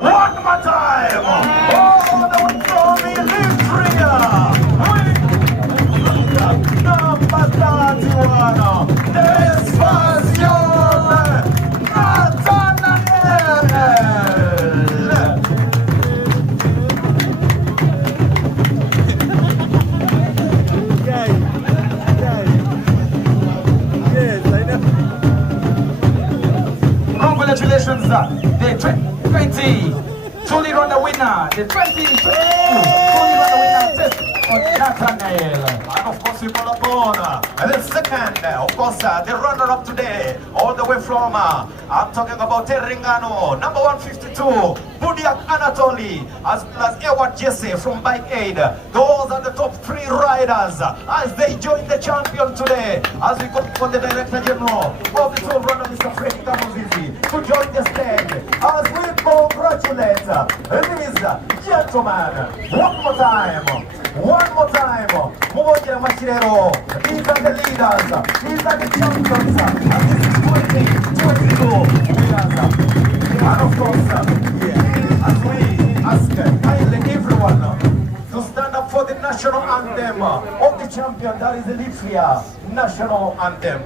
One more time. Oh, the one from ERITREAN. Number 31. TESFAZION. NATNAEL. Congratulations, the 20 Tour De Ruwanda winner, the 2022 Tour De Ruwanda winner, NATNAEL. And of course, we call upon the second, of course, the runner-up today, all the way from, I'm talking about Teringano, number 152, Budiak Anatoly, as well as Edward Jesse from Bike Aid. Those are the top 3 riders as they join the champion today. As we go for the Director General of the Tour Runner, Mr. Freddy Kamuzizi, to join the stage as we congratulate these gentlemen. One more time. Mubogera Machirero. These are the leaders. These are the champions. And this is 2022 winners. And of course, as we ask kindly everyone to stand up for the national anthem of the champion, that is the ERITREAN national anthem.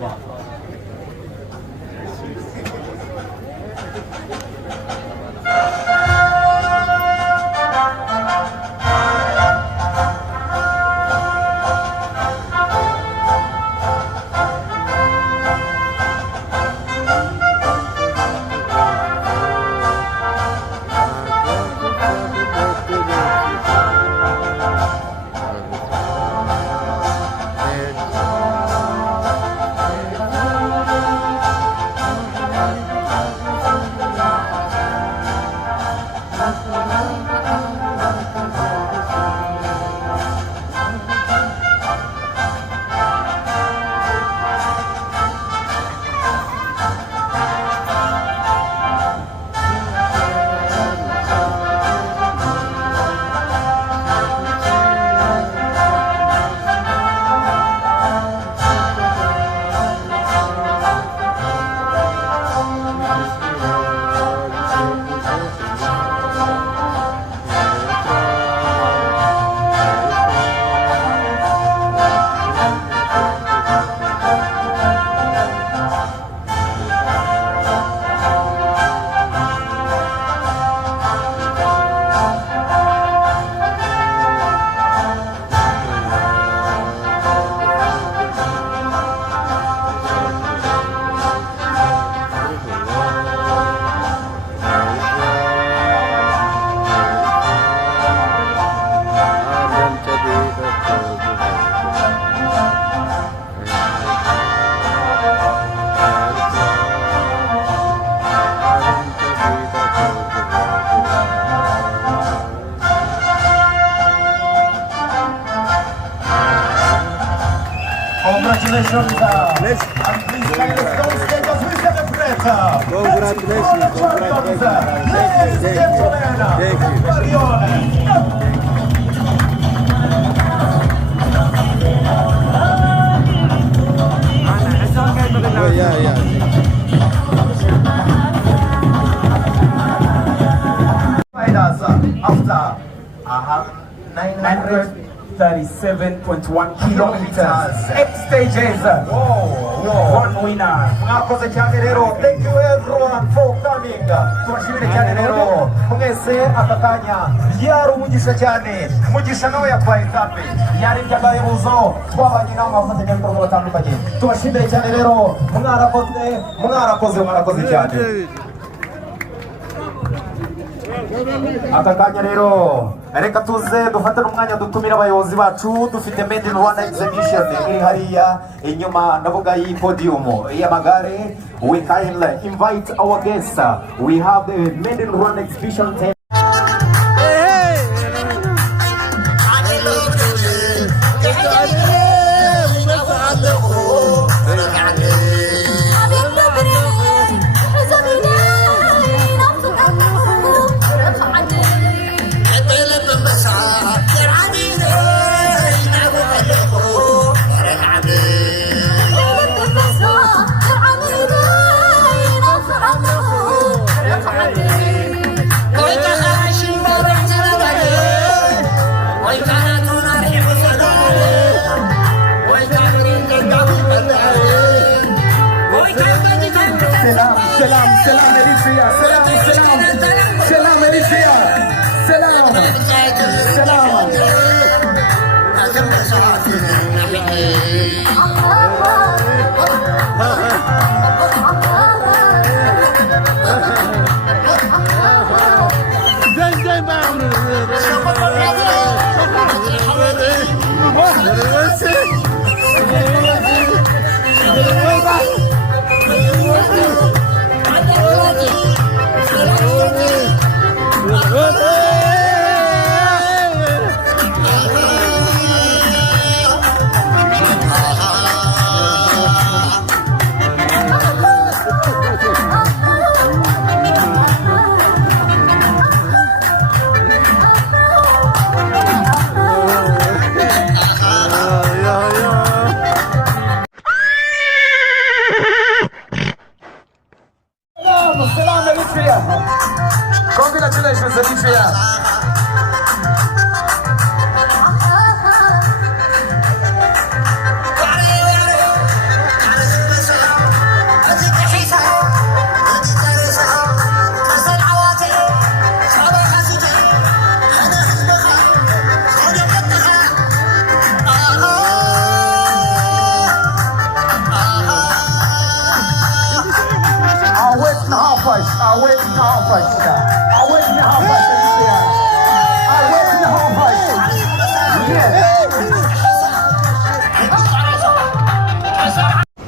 Congratulations, and please kindly don't stage as we celebrate. Congratulations. Ladies and gentlemen, after 937.1 kilometers, 8 stages, one winner. Mwakoze cyane rero, thank you everyone for coming. Tubashimire cyane rero, mwese aka kanya yari umugisha cyane, umugisha nawe yatwaye etape, yari by'abayobozo twabanye nawe abafatanyabikorwa batandukanye. Tubashimire cyane rero, mwarakoze cyane. Aka kanya rero reka tuze dufatane umwanya dutumira abayobozi bacu. Dufite Made in Rwanda exhibition iri hariya inyuma ndavuga iyi podium y'amagare. We kindly invite our guests. We have the Made in Rwanda exhibition. Go Congratulations, Eritrea.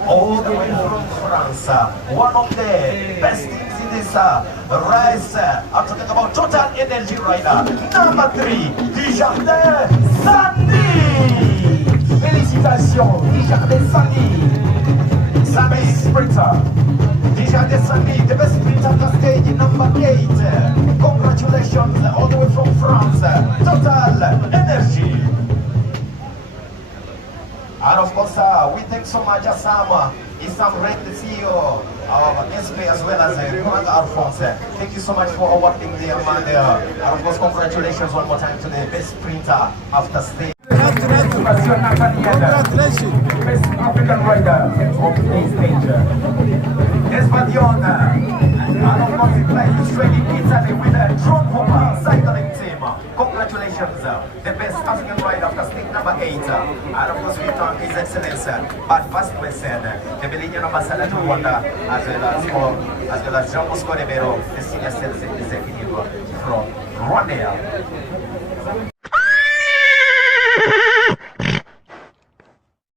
All the way from France, one of the best teams in this race. I'm talking about Total Energy Rider. Number 3, Desjardins Sandy. Félicitations, Desjardins Sandy. Sandy Sprinter. Desjardins Sandy, the best sprinter of the stage, number 8. Congratulations, all the way from France. Total Energy. And of course, we thank so much Assam, Issam Red, the CEO of SP as well as Commander Alphonse. Thank you so much for working there, man. And of course, congratulations one more time to the best sprinter after stage. Congratulations. Best African rider of today's stage. TESFAZION. And of course, he played training Italy with a drone hopper cycling team. Congratulations, the best African rider after stage number 8. And of course, we thank His Excellency, but first person, the Belgian ambassador to Rwanda, as well as Jean Bosco Rebero, the senior sales executive from Rwanda.